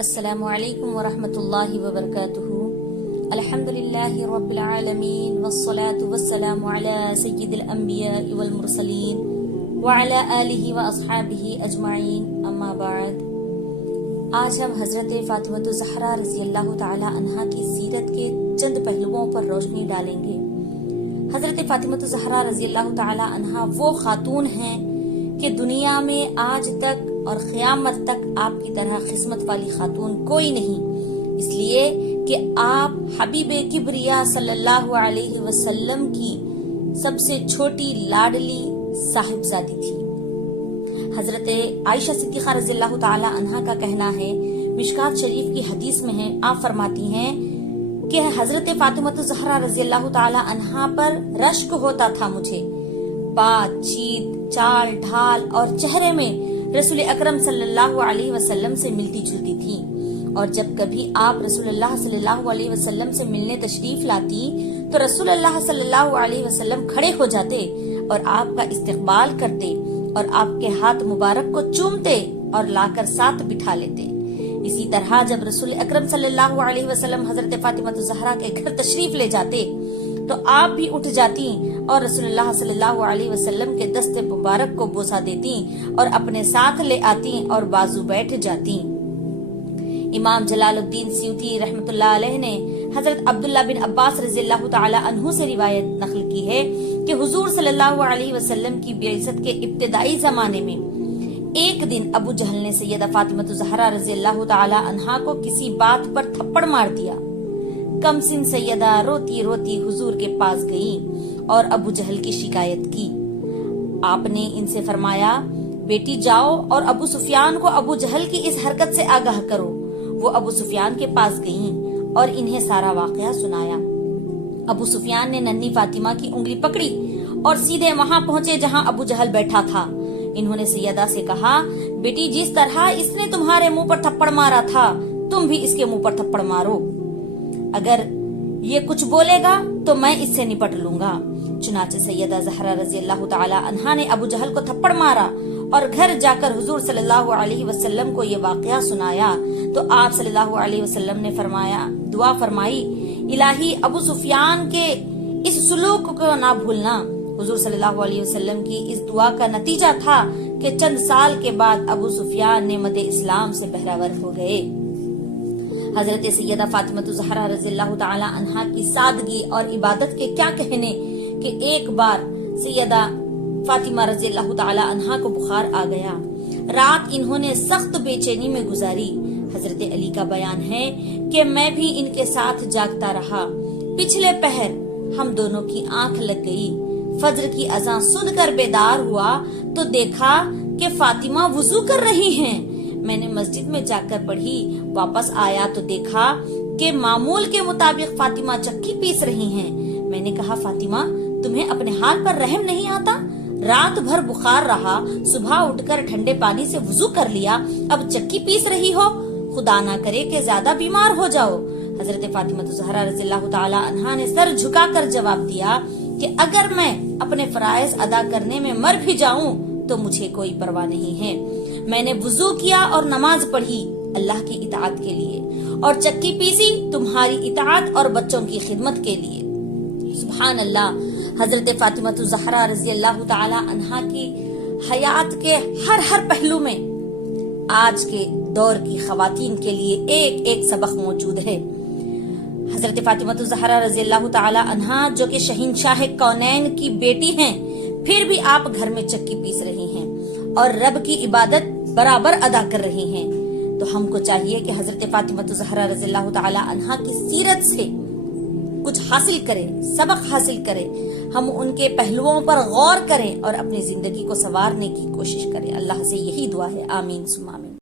السلام علیکم ورحمۃ اللہ وبرکاتہ۔ الحمدللہ رب العالمین والصلاة والسلام علی سید الانبیاء والمرسلین وعلی آلہ واصحابہ اجمعین، اما بعد۔ آج ہم حضرت فاطمہ الزہرا رضی اللہ تعالی عنہا کی سیرت کے چند پہلوؤں پر روشنی ڈالیں گے۔ حضرت فاطمہ الزہرا رضی اللہ تعالی عنہا وہ خاتون ہیں کہ دنیا میں آج تک اور قیامت تک آپ کی طرح قسمت والی خاتون کوئی نہیں، اس لیے کہ آپ حبیب کبریا صلی اللہ علیہ وسلم کی سب سے چھوٹی لاڈلی صاحبزادی تھی۔ حضرت عائشہ صدیقہ رضی اللہ تعالی عنہا کا کہنا ہے، مشکات شریف کی حدیث میں ہے، آپ فرماتی ہیں کہ حضرت فاطمہ الزہرا رضی اللہ تعالی عنہا پر رشک ہوتا تھا مجھے، بات چیت، چال ڈھال اور چہرے میں رسول اکرم صلی اللہ علیہ وسلم سے ملتی جلتی تھی، اور جب کبھی آپ رسول اللہ صلی اللہ علیہ وسلم سے ملنے تشریف لاتی تو رسول اللہ صلی اللہ علیہ وسلم کھڑے ہو جاتے اور آپ کا استقبال کرتے اور آپ کے ہاتھ مبارک کو چومتے اور لا کر ساتھ بٹھا لیتے۔ اسی طرح جب رسول اکرم صلی اللہ علیہ وسلم حضرت فاطمہ الزہرا کے گھر تشریف لے جاتے تو آپ بھی اٹھ جاتی اور رسول اللہ صلی اللہ علیہ وسلم کے دست مبارک کو بوسہ دیتی اور اپنے ساتھ لے آتی اور بازو بیٹھ جاتی۔ امام جلال الدین سیوطی رحمۃ اللہ علیہ نے حضرت عبداللہ بن عباس رضی اللہ تعالی عنہ سے روایت نقل کی ہے کہ حضور صلی اللہ علیہ وسلم کی بعثت کے ابتدائی زمانے میں ایک دن ابو جہل نے سیدہ فاطمہ الزہرا رضی اللہ تعالی عنہا کو کسی بات پر تھپڑ مار دیا۔ کم سن سیدہ روتی روتی حضور کے پاس گئی اور ابو جہل کی شکایت کی۔ آپ نے ان سے فرمایا، بیٹی جاؤ اور ابو سفیان کو ابو جہل کی اس حرکت سے آگاہ کرو۔ وہ ابو سفیان کے پاس گئیں اور انہیں سارا واقعہ سنایا۔ ابو سفیان نے ننھی فاطمہ کی انگلی پکڑی اور سیدھے وہاں پہنچے جہاں ابو جہل بیٹھا تھا۔ انہوں نے سیدہ سے کہا، بیٹی جس طرح اس نے تمہارے منہ پر تھپڑ مارا تھا تم بھی اس کے منہ پر تھپڑ مارو، اگر یہ کچھ بولے گا تو میں اس سے نپٹ لوں گا۔ چنانچہ سیدہ زہرا رضی اللہ تعالی عنہا نے ابو جہل کو تھپڑ مارا اور گھر جا کر حضور صلی اللہ علیہ وسلم کو یہ واقعہ سنایا تو آپ صلی اللہ علیہ وسلم نے دعا فرمائی، الہی ابو سفیان کے اس سلوک کو نہ بھولنا۔ حضور صلی اللہ علیہ وسلم کی اس دعا کا نتیجہ تھا کہ چند سال کے بعد ابو سفیان نعمت اسلام سے بہرہور ہو گئے۔ حضرت سیدہ فاطمہ الزہرا رضی اللہ تعالی عنہا کی سادگی اور عبادت کے کیا کہنے کہ ایک بار سیدہ فاطمہ رضی اللہ تعالی عنہا کو بخار آ گیا۔ رات انہوں نے سخت بے چینی میں گزاری۔ حضرت علی کا بیان ہے کہ میں بھی ان کے ساتھ جاگتا رہا۔ پچھلے پہر ہم دونوں کی آنکھ لگ گئی۔ فجر کی اذان سن کر بیدار ہوا تو دیکھا کہ فاطمہ وضو کر رہی ہیں۔ میں نے مسجد میں جا کر پڑھی، واپس آیا تو دیکھا کہ معمول کے مطابق فاطمہ چکی پیس رہی ہیں۔ میں نے کہا، فاطمہ تمہیں اپنے حال پر رحم نہیں آتا؟ رات بھر بخار رہا، صبح اٹھ کر ٹھنڈے پانی سے وضو کر لیا، اب چکی پیس رہی ہو؟ خدا نہ کرے کہ زیادہ بیمار ہو جاؤ۔ حضرت فاطمہ الزہرا رضی اللہ تعالی عنہا نے سر جھکا کر جواب دیا کہ اگر میں اپنے فرائض ادا کرنے میں مر بھی جاؤں تو مجھے کوئی پرواہ نہیں ہے۔ میں نے وضو کیا اور نماز پڑھی اللہ کی اطاعت کے لیے، اور چکی پیسی تمہاری اطاعت اور بچوں کی خدمت کے لیے۔ سبحان اللہ۔ حضرت فاطمہ الزہرا رضی اللہ تعالی عنہا کی حیات کے ہر پہلو میں آج کے دور کی خواتین کے لیے ایک ایک سبق موجود ہے۔ حضرت فاطمہ الزہرا رضی اللہ تعالی عنہا جو کہ شہنشاہ کونین کی بیٹی ہیں، پھر بھی آپ گھر میں چکی پیس رہی ہیں اور رب کی عبادت برابر ادا کر رہی ہیں۔ تو ہم کو چاہیے کہ حضرت فاطمہ الزہرا رضی اللہ تعالی عنہا کی سیرت سے کچھ حاصل کریں، سبق حاصل کریں، ہم ان کے پہلوؤں پر غور کریں اور اپنی زندگی کو سنوارنے کی کوشش کریں۔ اللہ سے یہی دعا ہے، آمین ثم آمین۔